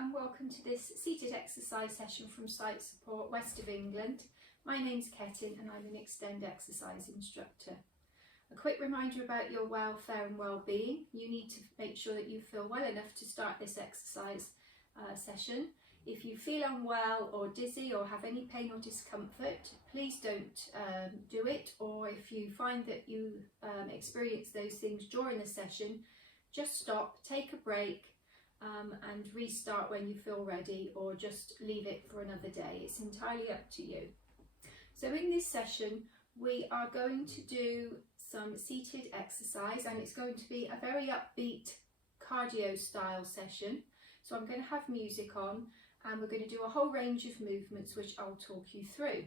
and welcome to this seated exercise session from Site Support West of England. My name's Ketyn and I'm an Extend exercise instructor. A quick reminder about your welfare and well-being. You need to make sure that you feel well enough to start this exercise session. If you feel unwell or dizzy or have any pain or discomfort, please don't do it, or if you find that you experience those things during the session, just stop, take a break and restart when you feel ready, or just leave it for another day. It's entirely up to you. So in this session we are going to do some seated exercise, and it's going to be a very upbeat cardio style session. So I'm going to have music on and we're going to do a whole range of movements which I'll talk you through.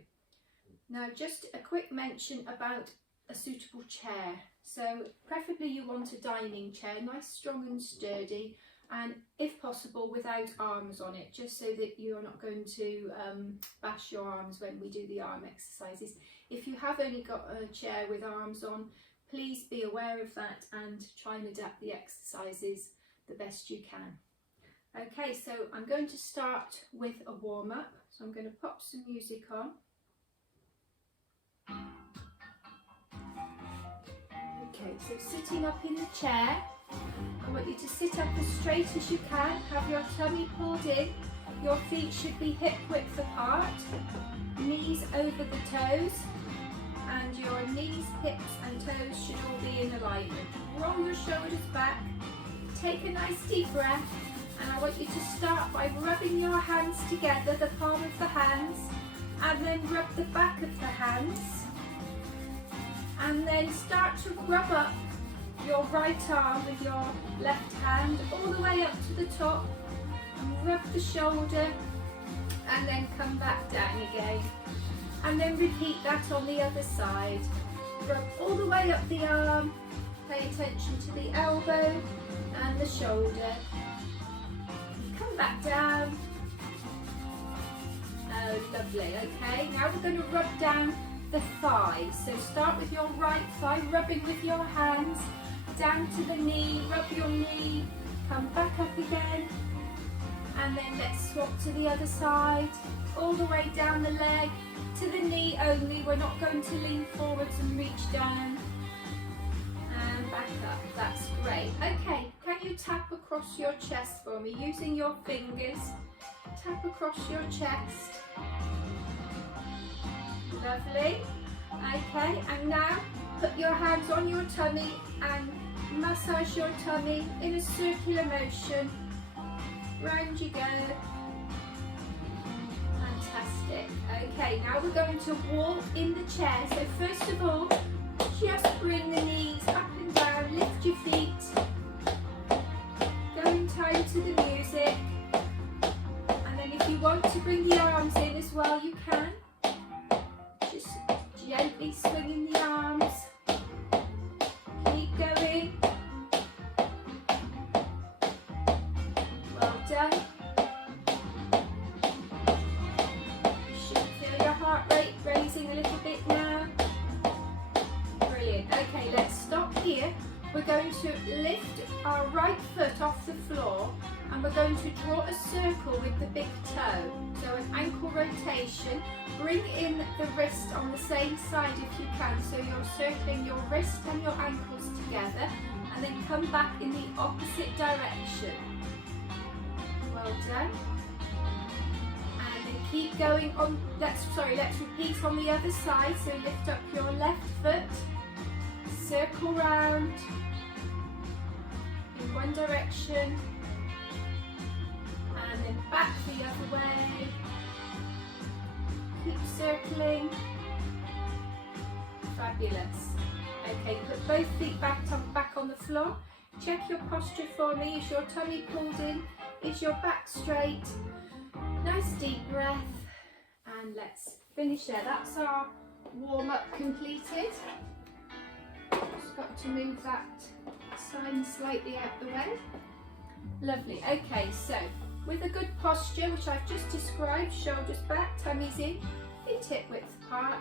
Now just a quick mention about a suitable chair. So preferably you want a dining chair, nice, strong and sturdy, and if possible without arms on it, just so that you're not going to bash your arms when we do the arm exercises. If you have only got a chair with arms on, please be aware of that and try and adapt the exercises the best you can. Okay, so I'm going to start with a warm-up. So I'm going to pop some music on. Okay, so sitting up in the chair, I want you to sit up as straight as you can, have your tummy pulled in, your feet should be hip width apart, knees over the toes, and your knees, hips and toes should all be in alignment. Roll your shoulders back, take a nice deep breath, and I want you to start by rubbing your hands together, the palm of the hands, and then rub the back of the hands, and then start to rub up your right arm with your left hand all the way up to the top, and rub the shoulder and then come back down again, and then repeat that on the other side. Rub all the way up the arm, pay attention to the elbow and the shoulder, come back down. Oh, lovely. Okay, now we're going to rub down the thigh. So start with your right thigh, rubbing with your hands down to the knee, rub your knee, come back up again, and then let's swap to the other side, all the way down the leg to the knee only. We're not going to lean forwards and reach down, and back up. That's great. Okay, can you tap across your chest for me using your fingers? Tap across your chest. Lovely. Okay, and now put your hands on your tummy and massage your tummy in a circular motion. Round you go. Fantastic. Okay, now we're going to walk in the chair. So first of all, just bring the knees up and down, lift your feet, go in time to the music, and then if you want to bring the arms in as well, you can. Just gently swinging the arms. Keep going. Well done. You should feel your heart rate raising a little bit now. Brilliant. Okay, let's stop here. We're going to lift our right foot off the floor and we're going to draw a circle with the big toe. So an ankle rotation. Bring in the wrist on the same side if you can, so you're circling your wrist and your ankles together, and then come back in the opposite direction. Well done. And then keep going on. Let's repeat on the other side. So lift up your left foot, circle round in one direction, and then back the other way. Keep circling. Fabulous. Okay, put both feet back on the floor. Check your posture for me. Is your tummy pulled in? Is your back straight? Nice deep breath. And let's finish there. That's our warm-up completed. Just got to move that sign slightly out the way. Lovely. Okay, so with a good posture, which I've just described, shoulders back, tummies in, feet hip width apart,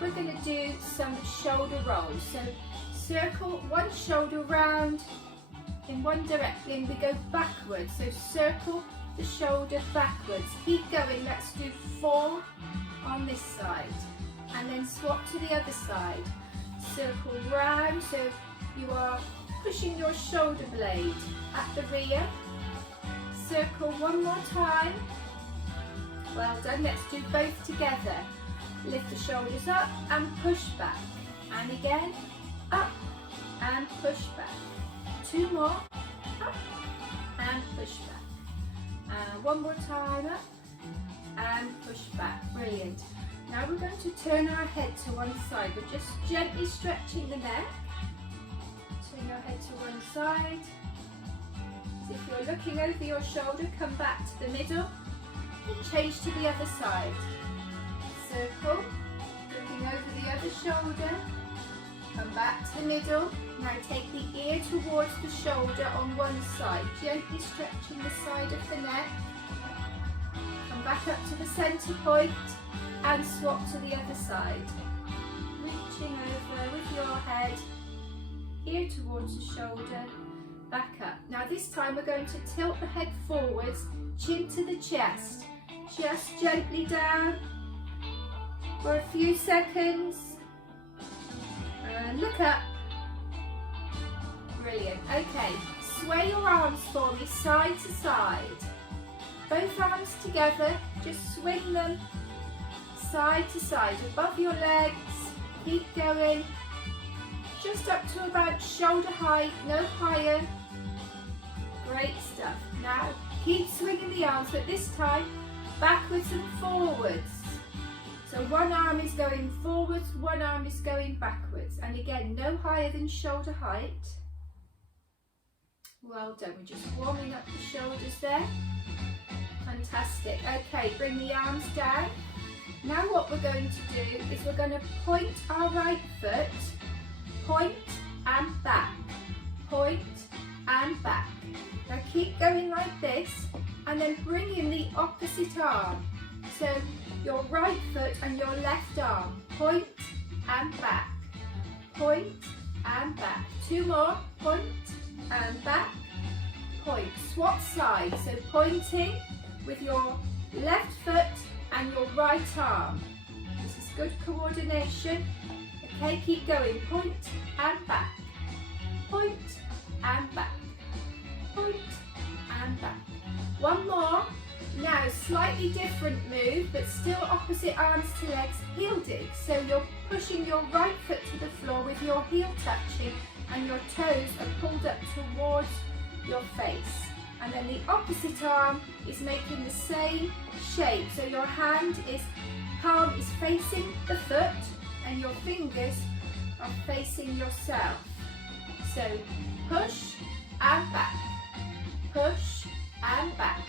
we're going to do some shoulder rolls. So circle one shoulder round in one direction, we go backwards. So circle the shoulder backwards. Keep going. Let's do 4 on this side. And then swap to the other side. Circle round, so you are pushing your shoulder blade at the rear. Circle one more time. Well done. Let's do both together. Lift the shoulders up and push back. And again, up and push back. 2 more, up and push back. And one more time, up and push back. Brilliant. Now we're going to turn our head to one side. We're just gently stretching the neck. Turn your head to one side. As if you're looking over your shoulder, come back to the middle and change to the other side. Circle, looking over the other shoulder, come back to the middle. Now take the ear towards the shoulder on one side, gently stretching the side of the neck. Come back up to the centre point and swap to the other side. Reaching over with your head, ear towards the shoulder, back up. Now this time we're going to tilt the head forwards, chin to the chest. Just gently down for a few seconds. And look up. Brilliant. Okay, sway your arms for me side to side. Both arms together, just swing them side to side above your legs. Keep going. Just up to about shoulder height, no higher. Great stuff. Now keep swinging the arms, but this time backwards and forwards. So one arm is going forwards, one arm is going backwards. And again, no higher than shoulder height. Well done. We're just warming up the shoulders there. Fantastic. Okay, bring the arms down. Now what we're going to do is we're going to point our right foot, point and back, point and back. Now keep going like this and then bring in the opposite arm. So your right foot and your left arm, point and back, point and back. 2 more, point and back, point. Swap sides, so pointing with your left foot and your right arm. This is good coordination. Okay, keep going. Point and back, point and back, point and back. One more. Now, slightly different move, but still opposite arms to legs, heel dig. So you're pushing your right foot to the floor with your heel touching and your toes are pulled up towards your face. And then the opposite arm is making the same shape. So your palm is facing the foot and your fingers are facing yourself. So push and back, push and back,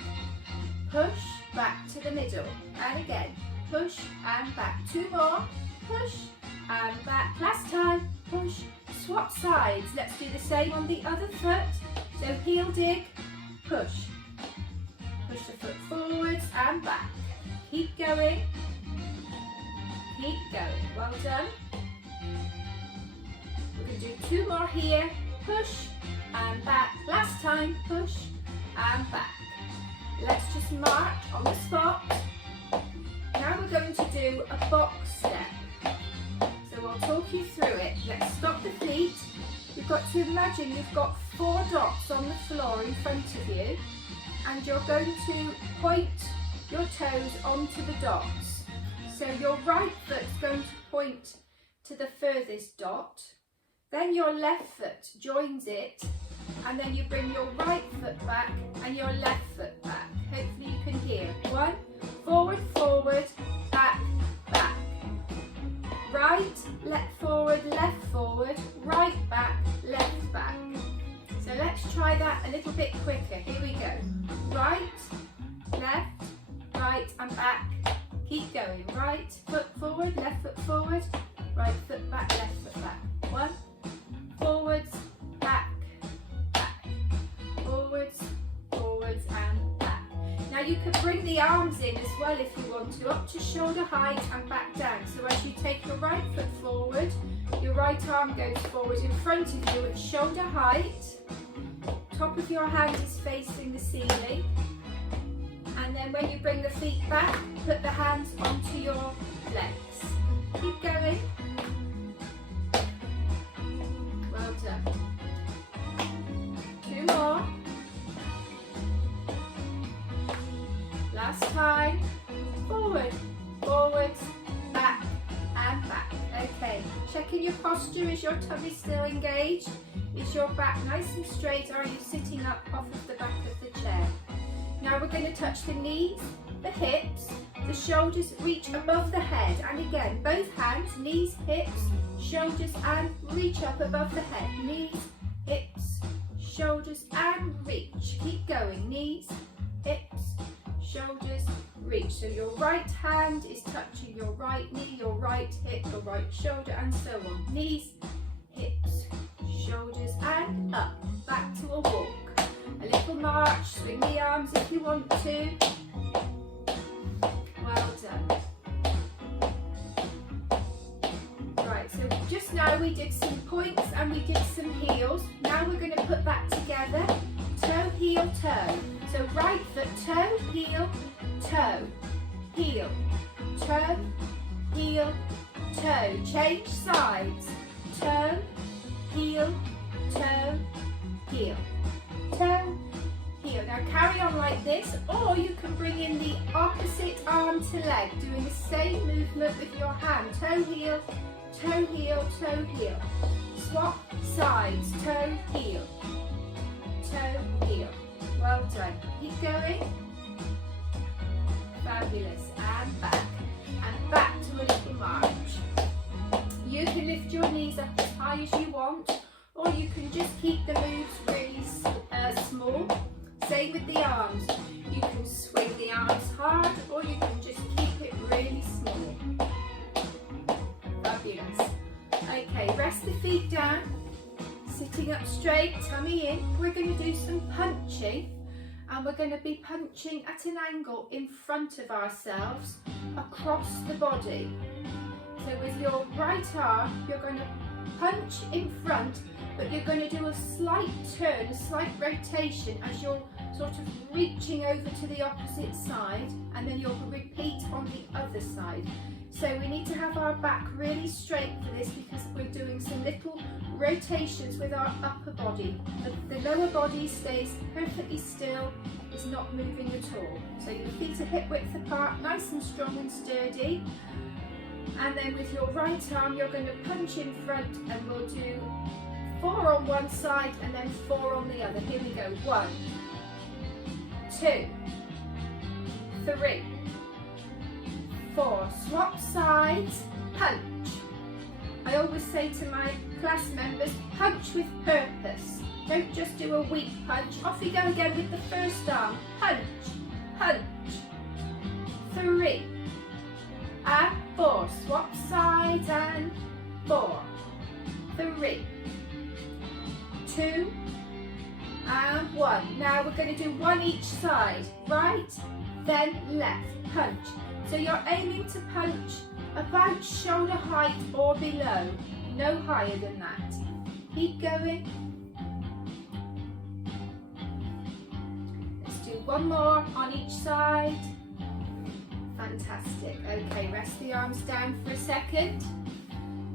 push back to the middle, and again, push and back. 2 more, push and back. Last time, push, swap sides. Let's do the same on the other foot. So heel dig, push. Push the foot forwards and back. Keep going. Keep going. Well done. We're going to do 2 more here. Push and back. Last time, push and back. Let's just march on the spot. Now we're going to do a box step. So I'll talk you through it. Let's stop the feet. You've got to imagine you've got 4 dots on the floor in front of you, and you're going to point your toes onto the dots. So your right foot's going to point to the furthest dot, then your left foot joins it, and then you bring your right foot back and your left foot back. Hopefully you can hear. 1, forward, forward, back, back. Right, left forward, right back, left back. So let's try that a little bit quicker. Here we go. Right, left, right and back. Keep going. Right foot forward, right foot back, left foot back. 1, forwards, back, back, forwards, forwards and back. Now you can bring the arms in as well if you want to, up to shoulder height and back down. So as you take your right foot forward, your right arm goes forward in front of you at shoulder height. Top of your hand is facing the ceiling. then when you bring the feet back, put the hands onto your legs. Keep going. Well done. 2 more. Last time. Forward, forwards, back and back. Okay, checking your posture. Is your tummy still engaged? Is your back nice and straight, or are you sitting up off of the back of the chair? Now we're going to touch the knees, the hips, the shoulders reach above the head, and again both hands, knees, hips, shoulders, and reach up above the head. Knees, hips, shoulders, and reach. Keep going. Knees, hips, shoulders, reach. So your right hand is touching your right knee, your right hip, your right shoulder, and so on. Knees, hips, shoulders, and up. Back to a walk. A little march. Swing the arms if you want to. Well done. Right, so just now we did some points and we did some heels. Now we're going to put that together. Toe, heel, toe. So right foot, toe, heel, toe, heel, toe, heel, toe. Change sides. Toe, heel, toe, heel, toe, heel. Now carry on like this, or you can bring in the opposite arm to leg, doing the same movement with your hand. Toe, heel, toe, heel, toe, heel. Swap sides. Toe, heel, toe, heel. Well done. Keep going. Fabulous. And back to a little march. You can lift your knees up as high as you want, or you can just keep the moves really small. Same with the arms. You can swing the arms hard, or you can just keep it really small. Fabulous. Okay, rest the feet down. Sitting up straight, tummy in. We're going to do some punching, and we're going to be punching at an angle in front of ourselves across the body. So with your right arm, you're going to punch in front, but you're going to do a slight turn, a slight rotation as you're sort of reaching over to the opposite side, and then you'll repeat on the other side. So we need to have our back really straight for this, because we're doing some little rotations with our upper body. The lower body stays perfectly still, is not moving at all. So your feet are hip width apart, nice and strong and sturdy. And then with your right arm, you're going to punch in front, and we'll do 4 on one side and then 4 on the other. Here we go. 1, 2, 3, 4. Swap sides, punch. I always say to my class members, punch with purpose. Don't just do a weak punch. Off you go again with the first arm. Punch, punch. 3 and 4. Swap sides and 4, 3, 2 and 1. Now we're going to do 1 each side. Right, then left. Punch. So you're aiming to punch about shoulder height or below, no higher than that. Keep going. Let's do 1 more on each side. Fantastic. Okay, rest the arms down for a second.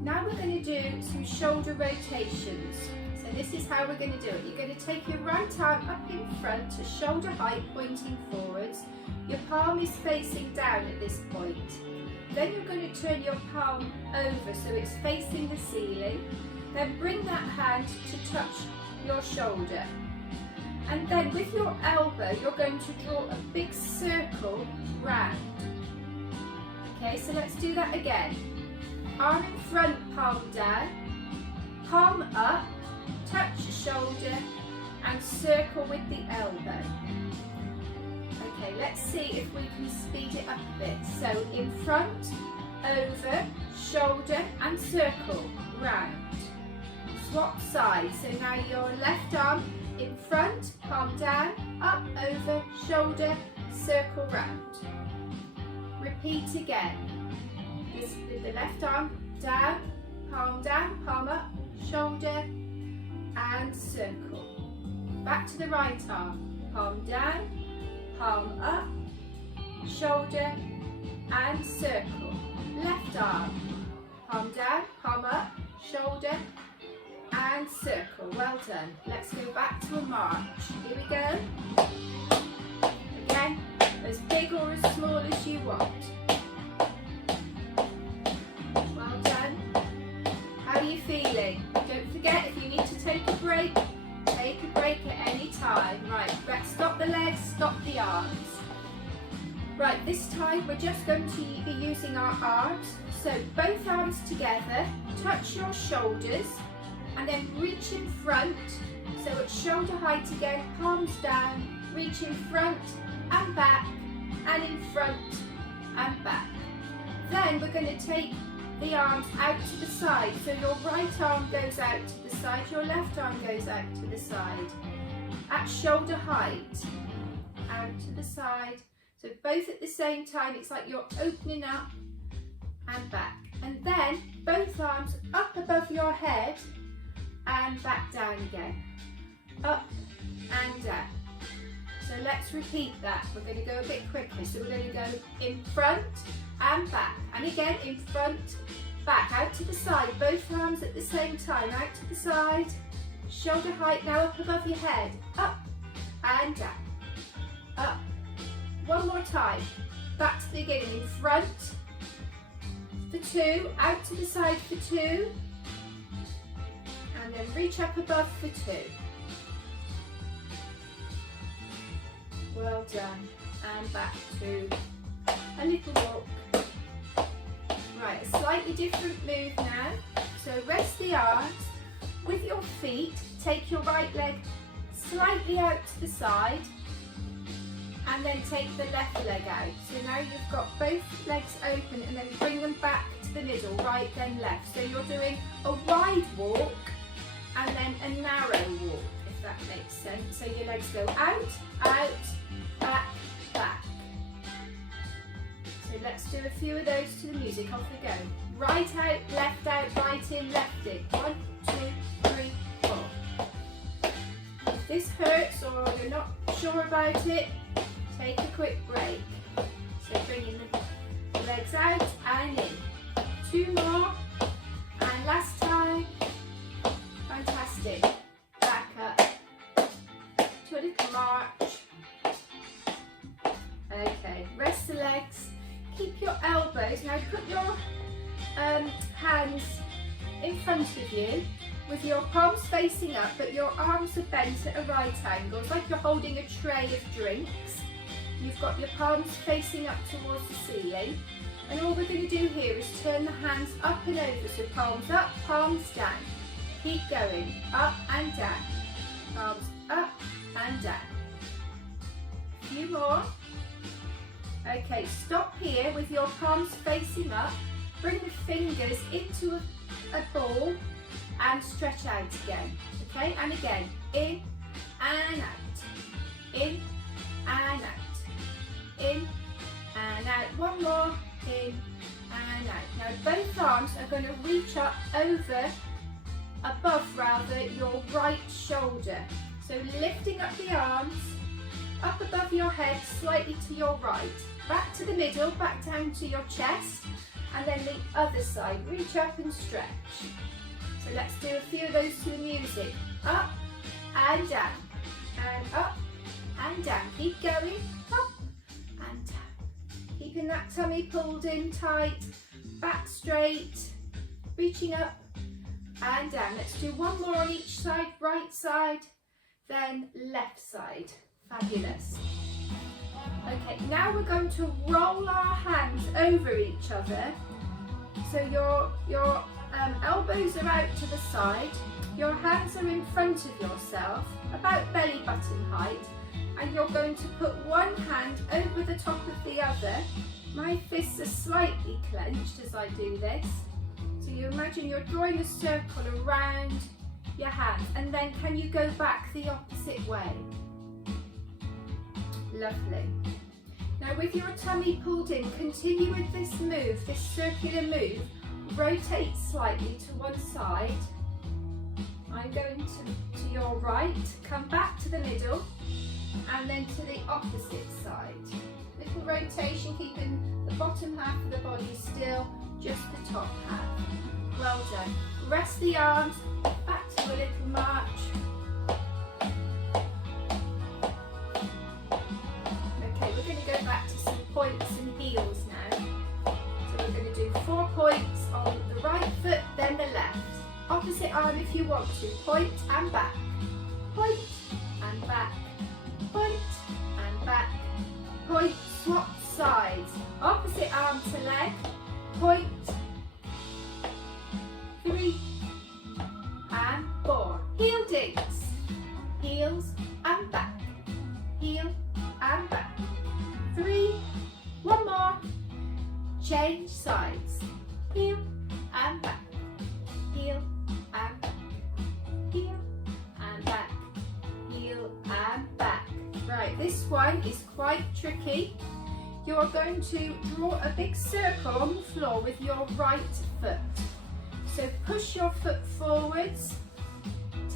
Now we're going to do some shoulder rotations. So this is how we're going to do it. You're going to take your right arm up in front to shoulder height, pointing forwards. Your palm is facing down at this point. Then you're going to turn your palm over so it's facing the ceiling. Then bring that hand to touch your shoulder. And then with your elbow, you're going to draw a big circle round. Okay, so let's do that again. Arm in front, palm down, palm up, touch your shoulder, and circle with the elbow. Okay, let's see if we can speed it up a bit. So in front, over, shoulder, and circle, round. Swap sides. So now your left arm in front, palm down, up, over, shoulder, circle, round. Repeat again. This with the left arm down, palm up, shoulder, and circle. Back to the right arm, palm down, palm up, shoulder and circle. Left arm, palm down, palm up, shoulder and circle. Well done. Let's go back to a march. Here we go. Again, as big or as small as you want. Well done. How are you feeling? Don't forget, if you need to take a break at any time. Right, stop the legs, stop the arms. Right, this time we're just going to be using our arms. So both arms together, touch your shoulders and then reach in front. So at shoulder height again, palms down, reach in front and back and in front and back. Then we're going to take the arms out to the side. So your right arm goes out to the side, your left arm goes out to the side. At shoulder height, out to the side. So both at the same time, it's like you're opening up and back. And then both arms up above your head and back down again. Up and down. So let's repeat that. We're going to go a bit quicker. So we're going to go in front and back. And again, in front, back, out to the side. Both arms at the same time, out to the side. Shoulder height now up above your head. Up and down. Up. One more time. Back to the beginning. In front for 2, out to the side for 2. And then reach up above for 2. Well done. And back to a little walk. Right, a slightly different move now. So rest the arms with your feet. Take your right leg slightly out to the side and then take the left leg out. So now you've got both legs open and then bring them back to the middle, right then left. So you're doing a wide walk and then a narrow walk, if that makes sense. So your legs go out, out, back, back. So let's do a few of those to the music. Off we go. Right out, right in, left in. 1, 2, 3, 4. If this hurts or you're not sure about it, take a quick break. So bringing the legs out and in. 2 more. And last time. Fantastic. Back up to a little march. Okay, rest the legs. Keep your elbows. Now put your hands in front of you with your palms facing up, but your arms are bent at a right angle. It's like you're holding a tray of drinks. You've got your palms facing up towards the ceiling. And all we're going to do here is turn the hands up and over. So palms up, palms down. Keep going, up and down. Palms up and down. A few more. Okay, stop here with your palms facing up. Bring the fingers into a ball and stretch out again. Okay, and again, in and out. In and out. In and out. One more. In and out. Now both arms are going to reach up above your right shoulder. So lifting up the arms, up above your head, slightly to your right. Back to the middle, back down to your chest, and then the other side. Reach up and stretch. So let's do a few of those to the music. Up and down, and up and down. Keep going, up and down. Keeping that tummy pulled in tight, back straight, reaching up and down. Let's do one more on each side, right side, then left side. Fabulous. Okay, now we're going to roll our hands over each other. So your elbows are out to the side, your hands are in front of yourself, about belly button height, and you're going to put one hand over the top of the other. My fists are slightly clenched as I do this. So you imagine you're drawing a circle around your hands, and then can you go back the opposite way? Lovely. Now with your tummy pulled in, continue with this move, this circular move. Rotate slightly to one side. I'm going to your right, come back to the middle, and then to the opposite side. Little rotation, keeping the bottom half of the body still, just the top half. Well done. Rest the arms, back to a little march. Okay, we're going to go back to some points and heels now. So we're going to do 4 points on the right foot, then the left. Opposite arm if you want to. Point and back. Point and back. Point and back. Point, swap sides. Opposite arm to leg. Point. 3 and 4. Heel digs. Heels and back. Heel and back. 3. One more. Change sides. Heel and back. Heel and back. Heel and back. Heel and back. Right, this one is quite tricky. You are going to draw a big circle on the floor with your right foot. So push your foot forwards,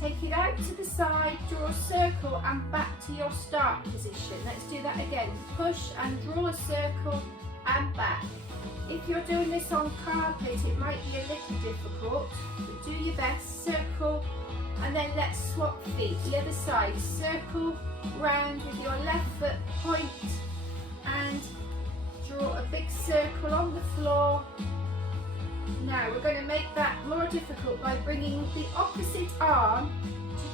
take it out to the side, draw a circle and back to your start position. Let's do that again. Push and draw a circle and back. If you're doing this on carpet, it might be a little difficult, but do your best. Circle, and then let's swap feet. The other side, circle round with your left foot, point, and draw a big circle on the floor. Now we're going to make that more difficult by bringing the opposite arm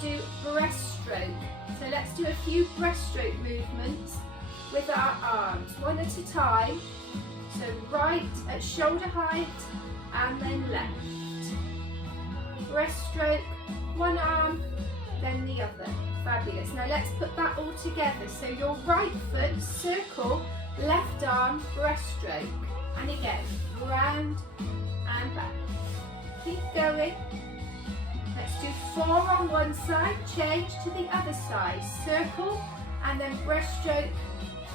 to do breaststroke. So let's do a few breaststroke movements with our arms, one at a time. So right at shoulder height and then left. Breaststroke, one arm, then the other. Fabulous. Now let's put that all together. So your right foot, circle, left arm, breaststroke. And again, round and back. Keep going. Let's do 4 on one side, change to the other side. Circle and then breaststroke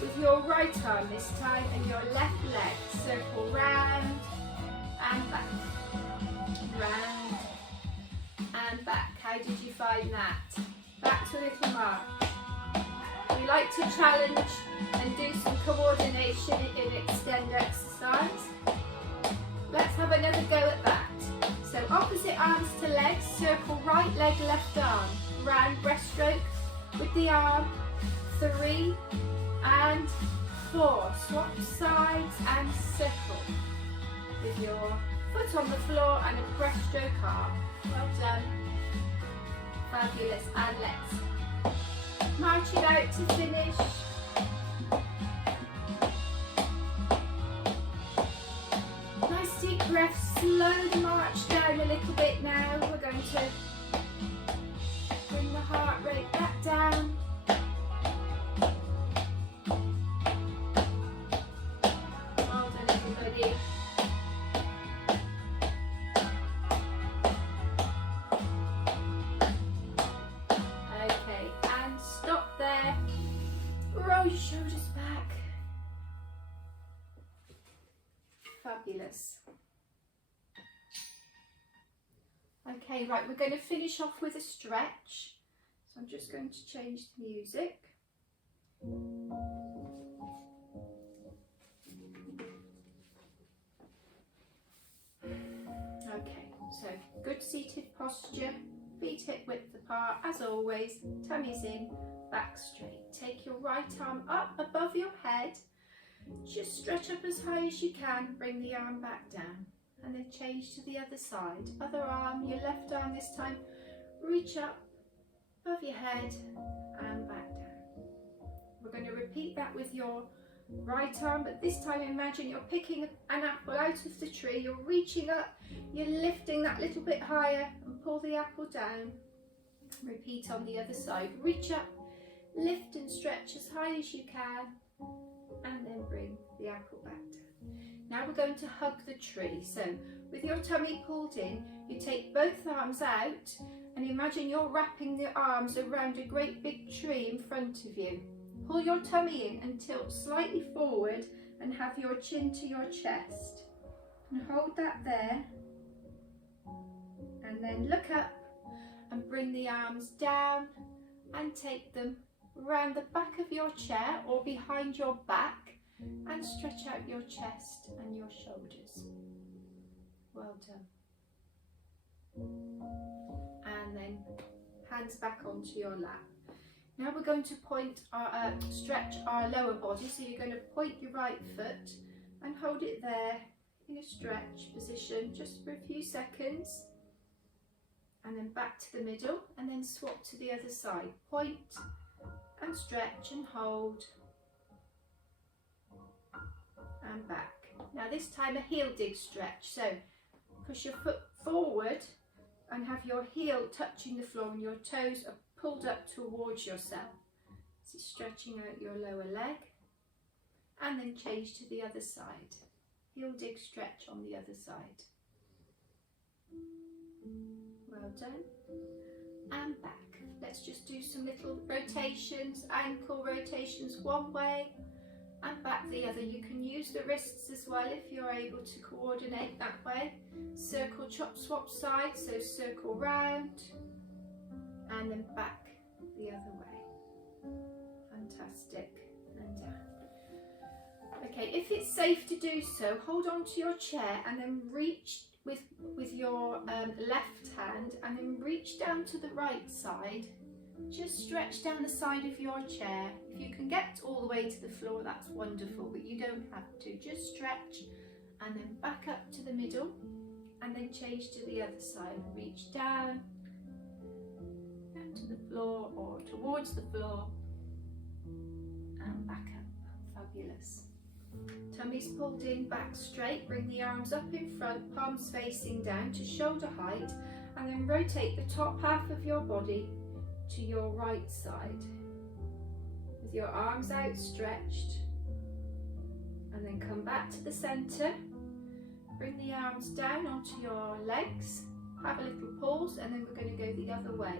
with your right arm this time and your left leg. Circle round and back. Round and back. How did you find that? Back to a little march. We like to challenge and do some coordination in extend exercise. Let's have another go at that. So opposite arms to legs, circle right leg, left arm. Round breaststroke with the arm. 3 and 4. Swap sides and circle with your foot on the floor and a breaststroke arm. Well done. Fabulous. And let's march it out to finish. Nice deep breath. Slow the march down a little bit now. We're going to bring the heart rate back down. Well done, everybody. Okay, and stop there. Roll your shoulders back. Fabulous. Okay, right, we're going to finish off with a stretch. So I'm just going to change the music. Okay, so good seated posture, feet hip width apart, as always, tummies in, back straight. Take your right arm up above your head, just stretch up as high as you can, bring the arm back down. And then change to the other side. Other arm, your left arm this time, reach up above your head and back down. We're going to repeat that with your right arm, but this time imagine you're picking an apple out of the tree, you're reaching up, you're lifting that little bit higher and pull the apple down. Repeat on the other side. Reach up, lift and stretch as high as you can, and then bring the apple back down. Now we're going to hug the tree. So with your tummy pulled in, you take both arms out and imagine you're wrapping the arms around a great big tree in front of you. Pull your tummy in and tilt slightly forward and have your chin to your chest. And hold that there. And then look up and bring the arms down and take them around the back of your chair or behind your back. and stretch out your chest and your shoulders. Well done. And then hands back onto your lap. Now we're going to stretch our lower body, so you're going to point your right foot and hold it there in a stretch position just for a few seconds, and then back to the middle, and then swap to the other side. Point and stretch and hold, and back. Now this time a heel dig stretch, so push your foot forward and have your heel touching the floor and your toes are pulled up towards yourself. So stretching out your lower leg, and then change to the other side. Heel dig stretch on the other side. Well done. And back. Let's just do some little rotations, ankle rotations one way and back the other. You can use the wrists as well if you're able to coordinate that way. Circle, chop, swap sides, so circle round and then back the other way. Fantastic. And down. Okay, if it's safe to do so, hold on to your chair and then reach with your left hand, and then reach down to the right side. Just stretch down the side of your chair. If you can get all the way to the floor, that's wonderful, but you don't have to. Just stretch and then back up to the middle, and then change to the other side. Reach down to the floor or towards the floor and back up. Fabulous. Tummy's pulled in, back straight. Bring the arms up in front, palms facing down to shoulder height, and then rotate the top half of your body to your right side with your arms outstretched, and then come back to the centre. Bring the arms down onto your legs, have a little pause, and then we're going to go the other way.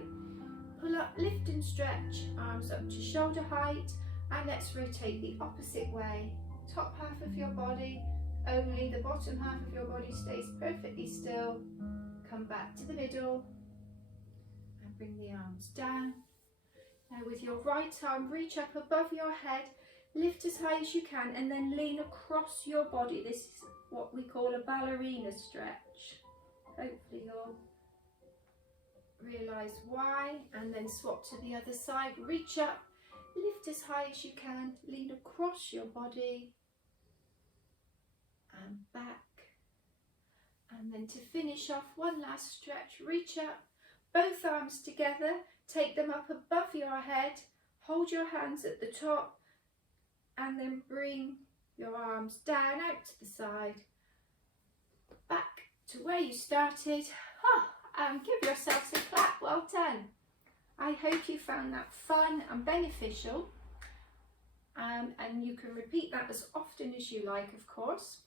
Pull up, lift and stretch, arms up to shoulder height, and let's rotate the opposite way. Top half of your body only, the bottom half of your body stays perfectly still. Come back to the middle and bring the arms down. Now with your right arm, reach up above your head, lift as high as you can, and then lean across your body. This is what we call a ballerina stretch. Hopefully you'll realise why. And then swap to the other side, reach up, lift as high as you can, lean across your body and back. And then to finish off, one last stretch, reach up, both arms together, take them up above your head, hold your hands at the top, and then bring your arms down out to the side, back to where you started. And give yourselves a clap. Well done. I hope you found that fun and beneficial, and you can repeat that as often as you like, of course.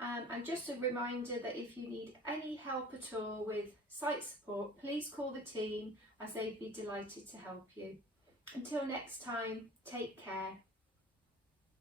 And just a reminder that if you need any help at all with sight support, please call the team, as they'd be delighted to help you. Until next time, take care.